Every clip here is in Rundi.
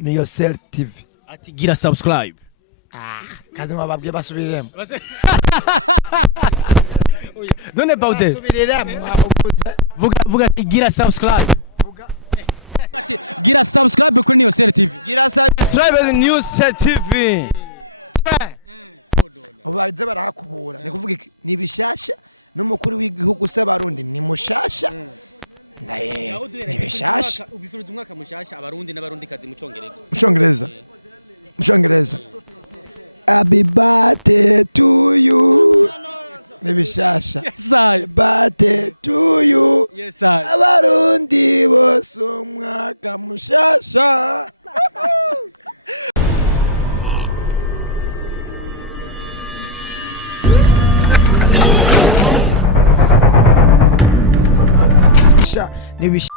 niyo Cell TV. ati gira subscribe. Kazi mwababwiye basubiremo. None baude Basubiremo uvuze. vuga ati gira subscribe. Vuga. Ati gira subscribe kuri niyo Cell TV. Gira subscribe New Cell TV. Ubaje barahakubura. Ni kuvuga iki? Ni bishasha n'umukuru w'igihugu s'abarundi ni mushasha. Naye ni bishasha. Ubifurije umwaka mushasha abarundi n'abarundi kazi mu Cyongereza. Mu Cyongereza. Happy birthday to you. Ni bishasha. Yes I. Birthday to you. Yes I. Abarundi bose umwaka mushasha. Ni bishasha.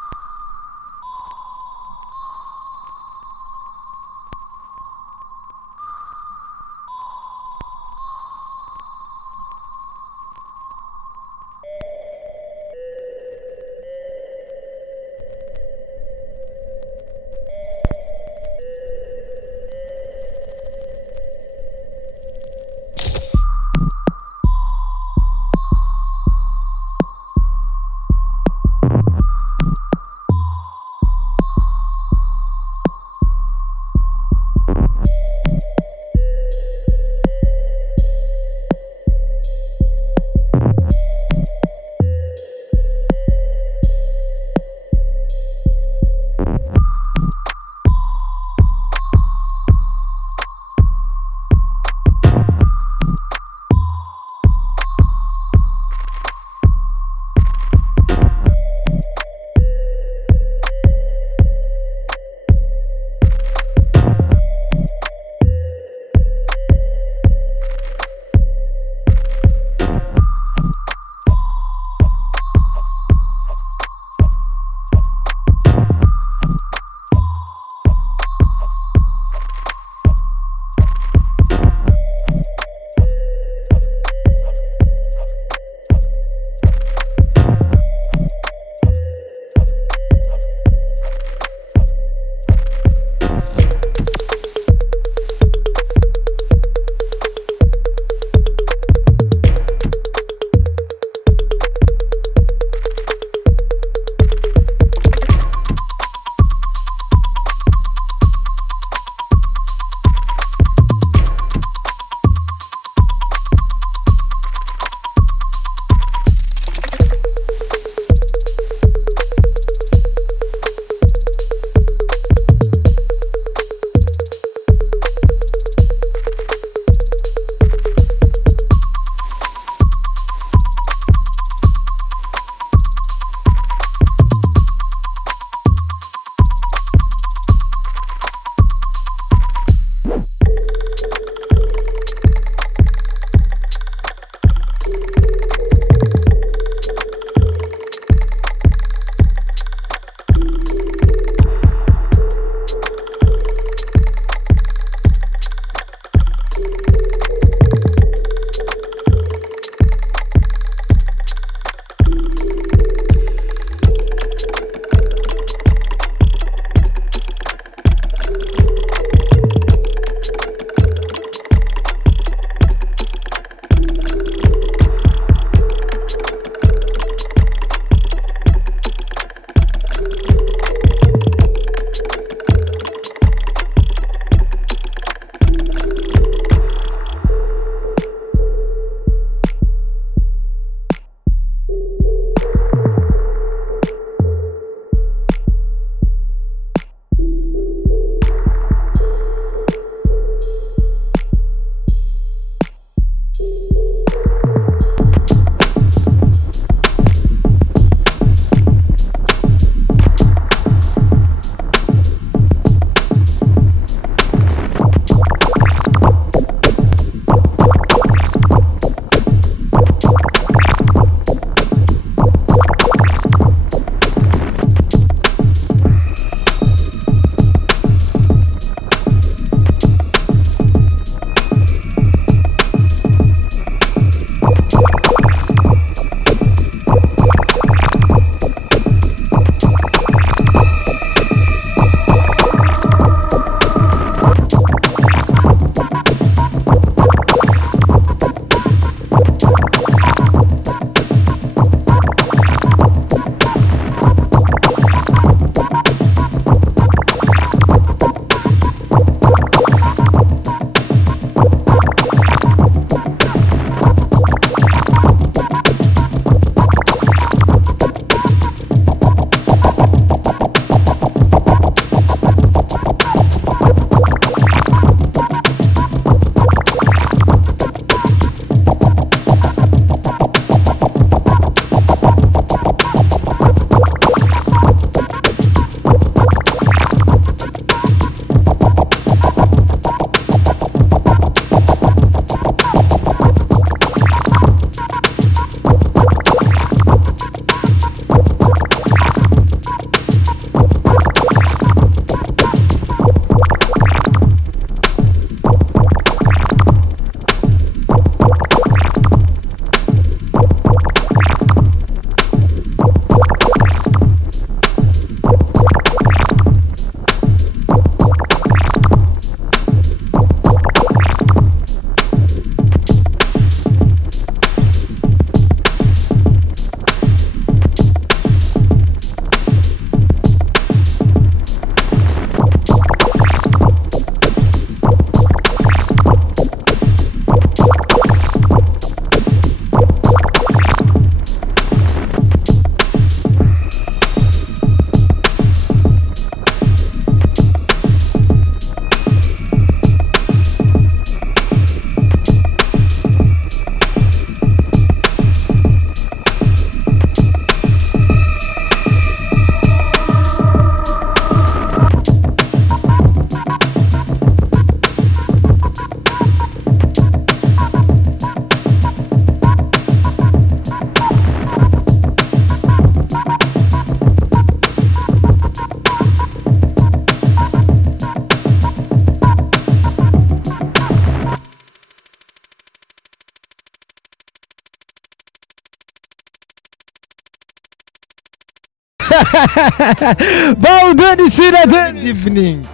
Bawudeni Sinateni evening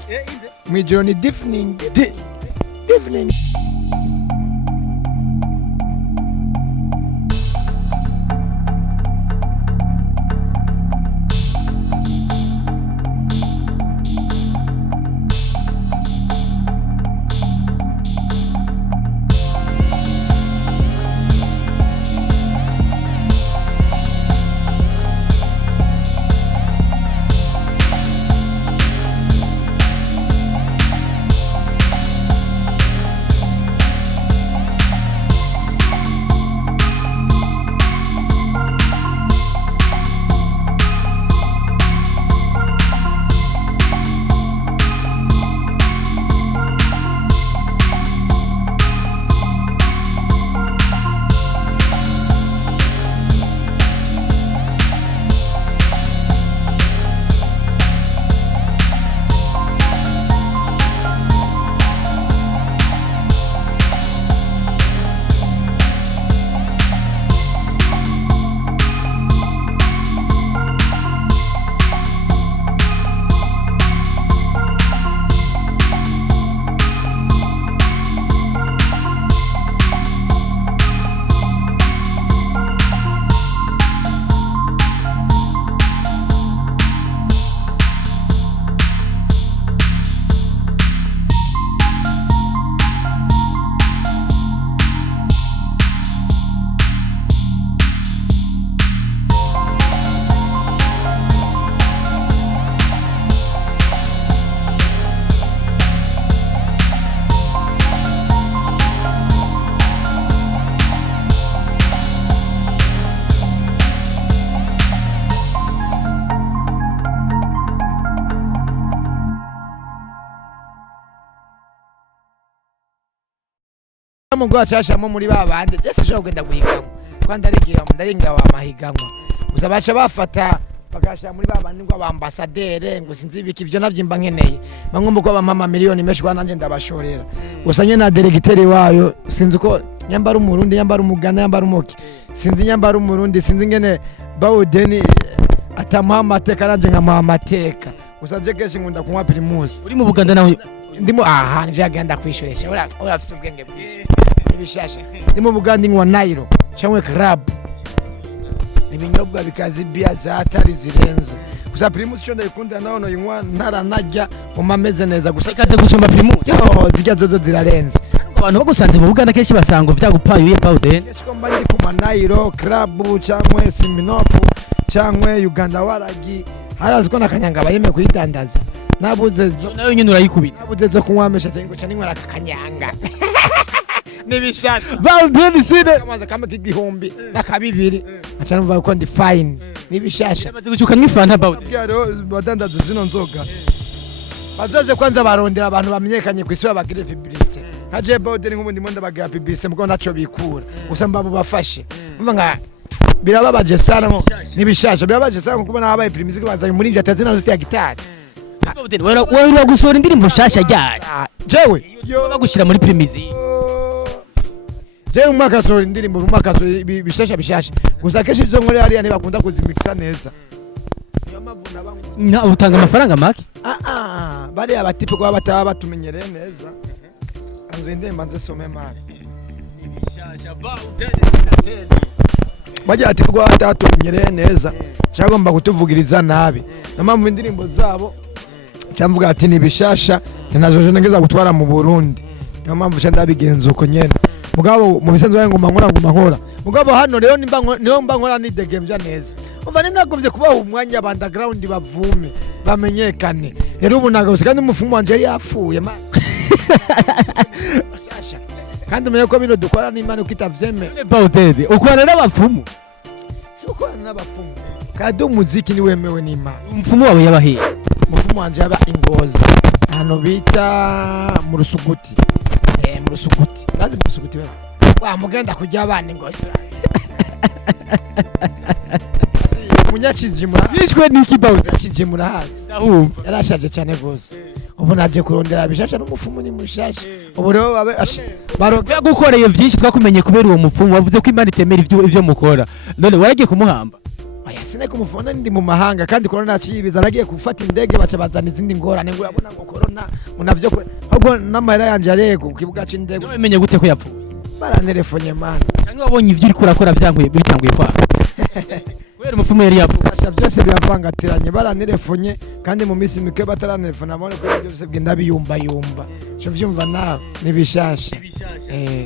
mwijoro ni evening evening. Mugwa cyashamo muri babande jese sho genda guhiganwa kwanda arigira ndaringa wa mahiganwa gusa baca bafata bagasha muri babande ngo abambasadere ngo sinzi ibiki ivyo navyimba nkeneye bamwe muko bamama miliyoni meshi kwa nanje ndabashorera gusa nye na delegiteri wayo sinzi ko nyambara umurundi nyambara umugana nyambara umuki sinzi nyambara umurundi sinzi ngene Bawudeni atamuha amateka nanje nkamuha amateka gusa je keshi ngunda kunywa primus uri mu Buganda naho ndimo aha nvyagenda kwishuresha urafise ubwenge bwinshi ibishasha ndimo Buganda ngwa Nairo cyangwa club nibinyobwa bikazi bia za atari zirenze gusa primus cyo ndayikunda naho no yinywa ntaranajya umameze neza gusa ikaze gusumba primus yo zijya zozo zirarenze abantu bagusanze mu Buganda kenshi basanga vyagupayuye Bawudeni kenshi ko mba ndi ku Nairo club cyangwa Siminofu cyangwa Uganda waragi harazi ko nakanyanga bayeme kuyidandaza nabuze zo nayo nyine urayikubita nabuze zo kunywamesha cyangwa cyane ngwara kakanyanga nibishasha Bawudeni Sinateni kamaze kama kigihombi nakabibiri acana mva ko ndi fine nibishasha bamaze gucuka n'ifanta Bawudeni byaro badandaza zino nzoga bazaze kwanza barondera abantu bamenyekanye ku isi babagire publicité haje Bawudeni nk'ubu ndimo ndabagira publicité muko naco bikura gusa mbabo bafashe umva nga birababaje sana ngo nibishasha birababaje sana kubona abaye primus bazanye muri ivyo atazina zo ya gitari Bawudeni wewe gusora indirimbo shasha ryari jewe bagushira muri primus jewe umwaka sora indirimbo umwaka sora bishasha gusa keshi izo nkore hariya ntibakunda kuzimixa neza niyo mavuna bamwe utanga amafaranga make bari abatipe kwa bataba batumenyereye neza anzo indemba nze some mari nibishasha Bawudeni Sinateni bajya ati bwo batatumenyereye neza cyagomba kutuvugiriza nabi namamvu indirimbo zabo cyamvuga ati nibishasha tanazoje ngeza gutwara mu Burundi niyo mpamvu cyanda bigenza uko nyene mugabo mu bisanzwe ngoma nkora mugabo hano rero niyo mba nkora ni degemvya neza umva ni nagovye kubaha umwanya ba underground bavume bamenyekane rero ubu nagose kandi umufumu wanje yari yapfuye man kandi umenye ko bino dukora n'Imana ukitavyeme Bawudeni ukora n'abapfumu si ukora n'abapfumu kandi umuziki ni wemewe n'Imana umupfumu wawe yabahiye umufumu wanje yaba Ingozi hano bita mu Rusuguti mu Rusuguti urazi mu Rusuguti wewe wa mugenda kujya abana Ingozi asi munyakije yishwe n'iki Bawudeni yashije murahazi ndahumva yarashaje cyane gose ubu naje kurondera bishasha n'umufumu ni mushasha ubu rero babe baroga gukoreye vyinshi twakumenye kubera uwo mupfumu wavuze ko Imana itemera ivyo mukora none waragiye kumuhamba Oya sine kumufona ndi mu mahanga kandi corona nacibiza nagiye gufata indege baca bazana izindi ngorane ngo urabona ngo corona unavyo ahubwo n'amahera yanje arego ku kibuga c'indege. No bimenye gute ko yapfuye? Baranelefonye man. Cyangwa wabonye ivyo uri kurakora bitanguye kwa. Wera umufumu yari yapfuye. Asha byose biravangatiranye baranelefonye kandi mu misi mike bataranelefona abone ko byose bwenda biyumba. Cyo vyumva nawe nibishasha.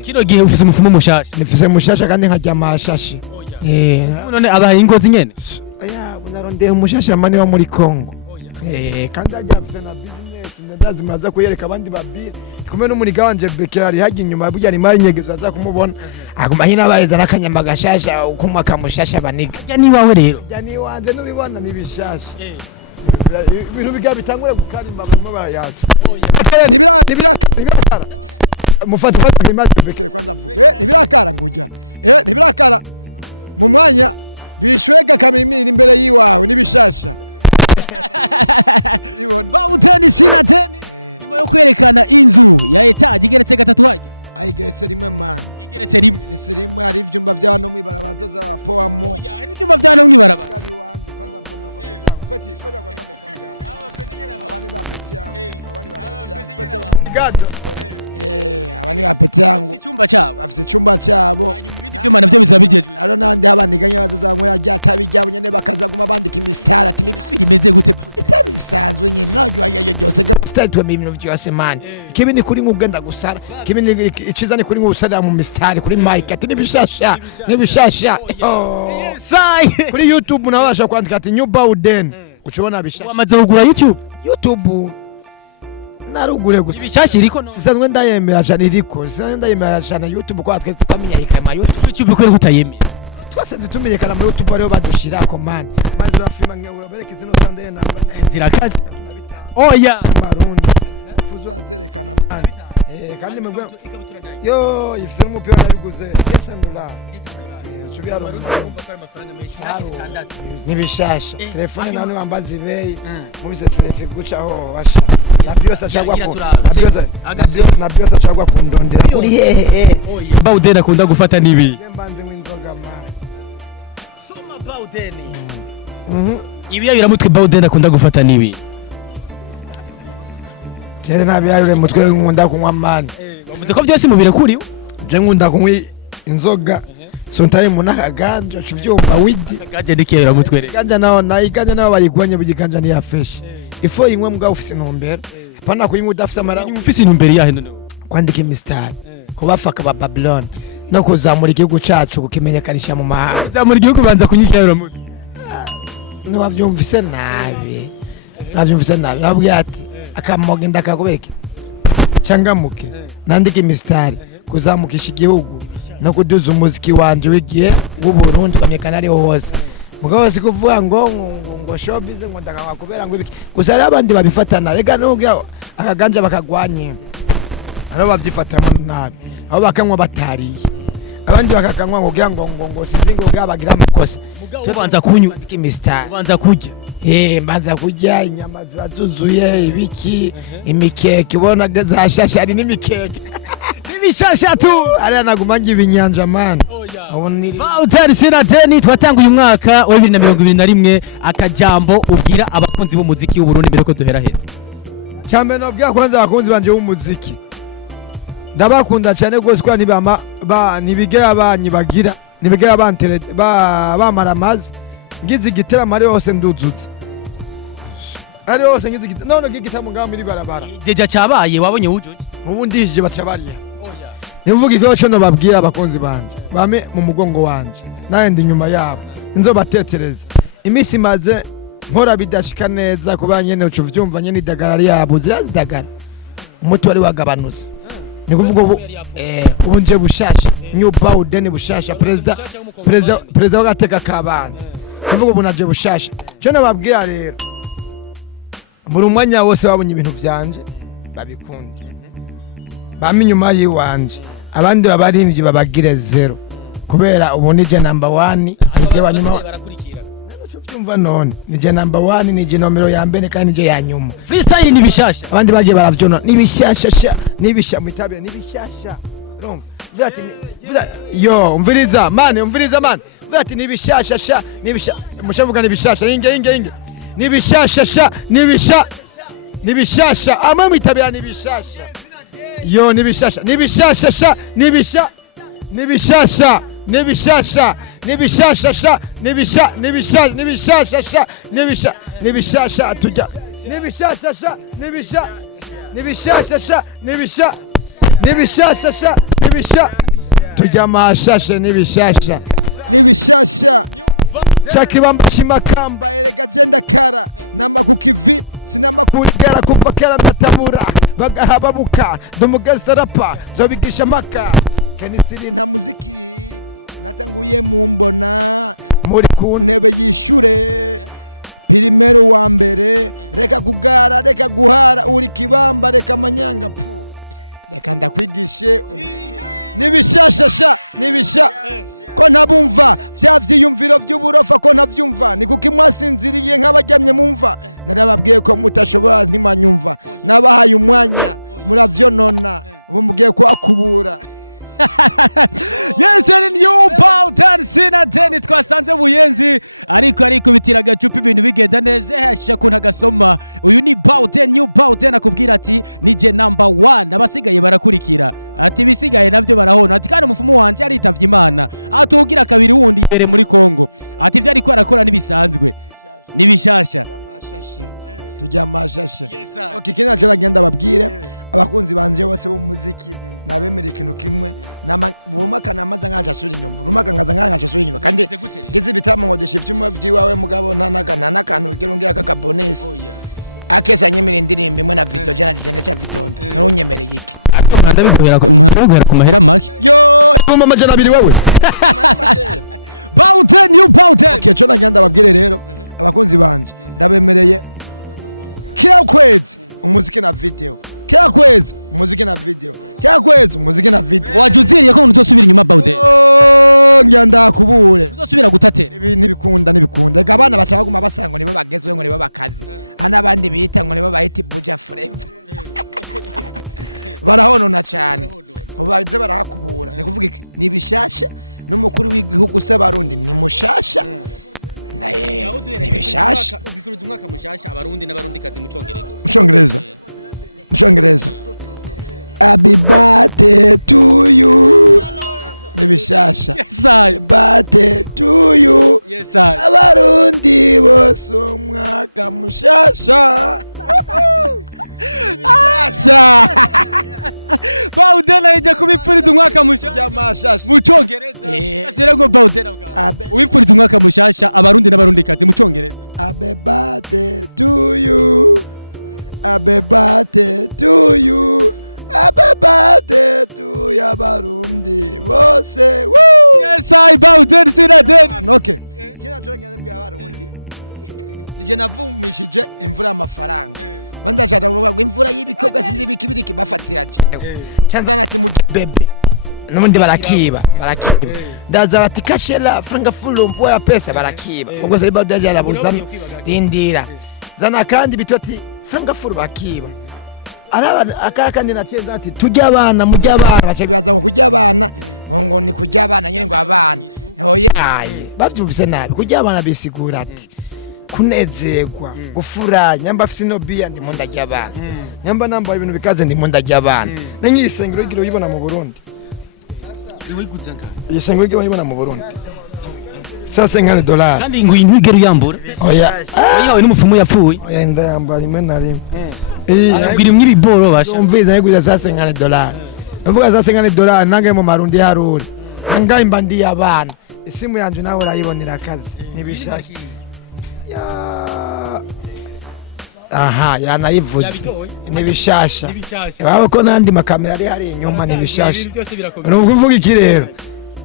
Kiro gihe ufise umufumu mushasha. Nifise mushasha kandi nkajya amashashe. None abaye ingozi nyene. Oya bunarondeye umushasha mani wa muri Kongo. Kandi ajya afise na business ndazi maza kuyereka abandi babiri kumwe n'umuriga wanje Bekari hagi inyuma burya ni mari nyegezo aza kumubona aguma hina bareza nakanyama gashasha ukumwa kamushasha baniga ajya ni wawe rero ajya ni wanje nubibona nibishasha ibintu biga bitangure gukarimba bamwe barayatsa nibirakara mufata imaze Bekari kwanza avuge nibirakara ngujya nibirakara mu mwanya bishwega kamimira imbere yiwawe nibishasha Bawuteni sina teni nyuma yo kwerekana inzu ya etage igeretse gatatu hajya ayigeretse rimwe man igeretse rimwe igeretse rimwe hari ivyumba vy'abantu mwibarabara zoza bapoamo hari ivyumba vy'abantu mwibarabara kari wanje kwanza mbonga ko cyangwa peti koja kwanza mukongera abani ba peti yangu abani ba peti gado abani ba peti yangu icyumba cyabo afise icyumba cyabo hanyuma ibindi byuma navyo bizaba bijejwe aro nandi abaniganye bazozankwera rya tabijyabo nyene bakaza guma bandika imistara ati bimeze gute itabisanzwe nyene nayo yose gastari twa ibintu byose man kibi ni kuri mugenda gusara kibi ni iciza ni kuri ngusara mu mistari kuri mic ati nibishasha kuri YouTube nabasha kwandika ati New Bawden ucubona bishasha wamaze kugura YouTube narugure gusa ibishasha iriko no sisanzwe ndayemera cyane iriko sisanzwe ndayemera cyane YouTube kwa twe twamenya ikama YouTube ko kutayemera twasanze tumenyekana muri YouTube ariho badushira ko man zo afirma ngeuro berekeze no sandeye namba zirakaze oya amarundi fuzo azerekana man kandi mugwe yo ifise n'umupira nabiguze $10 chubiyaro nibishasha telefone nane wambazi bei mubise selfie gucaho washa na byose achagwa ku na byose achagwa kundondera kuri hehe oya Bawden akunda gufata nibi mbanze mwinzoga man soma Bawden ibiya biramutwe Bawden akunda gufata nibi kere nabiyayure mutwe nkunda kunywa man bavuze ko byose mubire kuri je nkunda kunywa inzoga sontaye munakaganja cuvyumva widi kaganje ndikera mutwere kanja nawo bayigwanye bugikanja ni yafesh ifo inkwe mbwa ufise intumbero hapana kuyinywa udafise amara ufise intumbero yahe none kwandika imistari kubafaka ba Babylon no kuzamura igihugu cacu kukimenyekanisha mu mahanga kuzamura igihugu banza kunyikera mutwe no wavyumvise nabi nabwiye ati akamoge ndakakubeke changamuke nandika imistari kuzamukisha igihugu no kuduza umuziki wanje wigiye w'Uburundi kwamyekana ari hose mugabo sikuvuga ngo showbiz ngo ndakanga kubera ngo ibiki gusa ari abandi babifatana rega n'ubwo akaganja bakagwanye aro bavyifatamo nabi abo bakanywa batariye abandi bakakanywa ngo kugira ngo sinzingo bwabagira amakosa ubanza kunywa imistari ubanza kurya mbanza kurya inyama zibazuzuye ibiki imikeke ubona zashasha ari n'imikeke nibishasha tu ari naguma ngibinyanja man Bawden sina teni twatanguye umwaka wa 2021 akajambo ubwira abakunzi b'umuziki w'Uburundi mbere ko duhera heza cyambe no bwa kwanza abakunzi banje b'umuziki ndabakunda cyane gose kwa nibigera abanyibagira nibigera bantere bamaramazi ngize igiteramo ari hose nduzuza ari hose ngize igiteramo none gigitamo ngaho muri barabara deja cyabaye wabonye wujoje ubu ndishije bacabariya nivuga iko cyo no babwira abakunzi banje bame mu mugongo wanje naye ndi nyuma yabo inzo batetereza imisi maze nkora bidashika neza kuba nyene ucu vyumva nyene idagara yabo zidagara umuti wari wagabanuza ni kuvuga ubu nje bushasha New Bawden bushasha president wagateka kabana nivuga ubu naje bushasha cyo nababwira rero muri umwanya wose babonye ibintu vyanje babikunda bami nyuma yiwanje abandi babarinji babagire 0 kubera ubu nije number 1 nije wanyuma cyumva none nije number 1 nije nomero ya mbere kandi nije ya nyuma freestyle ni bishasha abandi bagiye baravyona ni bishasha nibisha mutabire ni bishasha urumva vyati yo umviriza man bavuga ati nibishasha sha nibisha mushavuga nibishasha inge nibishasha sha nibishasha amwe mwitabira nibishasha yo nibishasha sha nibishasha tuja nibishasha tuja mashasha nibishasha chakibamba chimakamba erega jenda kara namba kukivi sinamba kurigara kuva kera ndatabura bagahababuka ndumugasta rapa zobigisha maka kenisiri nta muziki natanguye mumbona muri ku ntebe yishure pirimero wa mbere reka kugara reka guhara uri kibamba reka manyanga pu reka ndakwigishe nibishasha ko ntabumva vya vyiyumviro vy'uburofa ko ntavyumva ni kuki mwasinziriye nk'abaryamye mumva narababwiye ko mutashobora ntimanyumva nabahaye umwanya muravyonona bumugiye kwakubura. Yes, and new Bawden Sina Deni twasanze Buyenzi ariko bitira agacupa ibintu bigenda neza hasha kunta gasoma uyu ni Bawden new Bawden akubwira ati nije number 1 abasigaye barakurikira ati bisigaye navyo barahona ati kandi umufumu wanje aritavye Imana atugira kabiri wundi imbere muri Kongo ati ivyo ariko arakora nibisanzwe nibishasha tujya mashasha okay kina cyo bagenda babwire abakunzi banje bose b'umuziki nabemere ikintu kimwe bumaka namaza nkaje suri inyuma bumaka ngaza nkaje suri inyuma kandi gize bitamo ngodesha ivyuma vyiwawe mugabo nanakantu bigerunge aka bonus akesa nyemere indirimbo imwe na video jana jende cha video nunyemereye iki mwanda biguhera ku mahera make yo ibumba majana abiri wewe Bawden you Bawden okay cyo nagenda babwire rero abakunzi banje ndabemereye kila kwezi umuziki na video kila kwezi umuziki na video wajuziriye ko utosubira inyuma Bawden ngenda kubure utosubira gutatera nibikunda ega abana baca baguma basanga nibo bagezwe ngo nibo bakazi hana abandi bita ngo nibo bahita buja forever barahonona cyane ubaze barahakubura ni kuvuga nibishasha n'umukuru w'igihugu s'abarundi ni mushasha naye nibishasha ubifurije umwaka mushasha abarundi n'abarundi kazi mu Cyongereza Happy birthday to you nibishasha yes birthday to you yes abarundi bose umwaka mushasha Bawden aje kubifuriza umwaka mushasha mu Cyongereza asire ngo Bawden ubifuriza umwaka mushasha abarundi n'abarundi kazi mu Cyongereza Happy birthday to you Happy birthday to you Happy birthday to ya barundi bose yes I Bawden Sina Deni okay kina cyo ngene mbwa barundi nije navumishije imvura y'amafaranga bandashaka kuvuga ngo imvura y'ibikobwa sinzi bikibiriki bafatira jewe canzana ati mu bebe n'undi barakiba ndaza bati kashela franga full mvua ya pesa barakiba ubwo se Bawden yarabuzana rindira zana kandi bitoti franga full bakiba araba akakandi nacenza ati tujya abana mujya abana bacha bibaza ngo kujya abana ngo ni kujya abana nyine ngo abana oyaye bavyumvise nabi kujya abana bisigura ati kunezerwa gufura nyamba afite no bia ndimo ndajya abana nyamba namba ibintu bikaze ndimo ndajya abana n'nyisengero giro yibona mu Burundi isengero giro yibona mu Burundi $50 kandi ngo intu igero yambura oya yawe n'umufumu yapfuye oya ndayambara rimwe na rimwe arabwira imwibiboro basha umviza yiguza $50 uvuga $50 nange mu marundi haruri hanga imbandi abana isimu yanje nawe urayibonera akazi nibishasha aha yanayivuze nibishasha baba ko nandi makamera ari hari inyuma nibishasha nukuvuga iki rero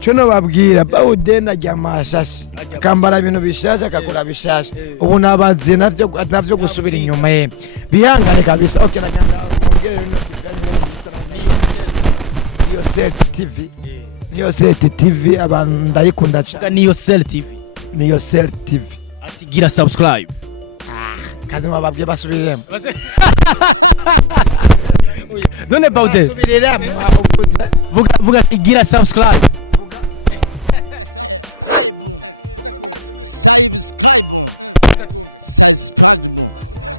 cyo no babwira Bawden ajya mashasha akambara ibintu bishasha akakora bishasha ubu nabaze navyo gusubira inyuma ye bihangane kabisa okay naganda mubwire rero no TV nyene yitwa Niyo Set TV abantu ndayikunda cyane Niyo Cell TV ati gira subscribe kazi mababwiye basubiremo none Bawden basubiremo vuga ati gira subscribe Subscribe.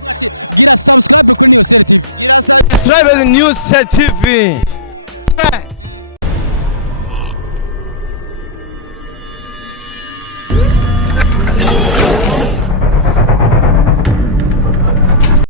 ati gira subscribe kuri New Cell TV. Gira subscribe New Cell TV.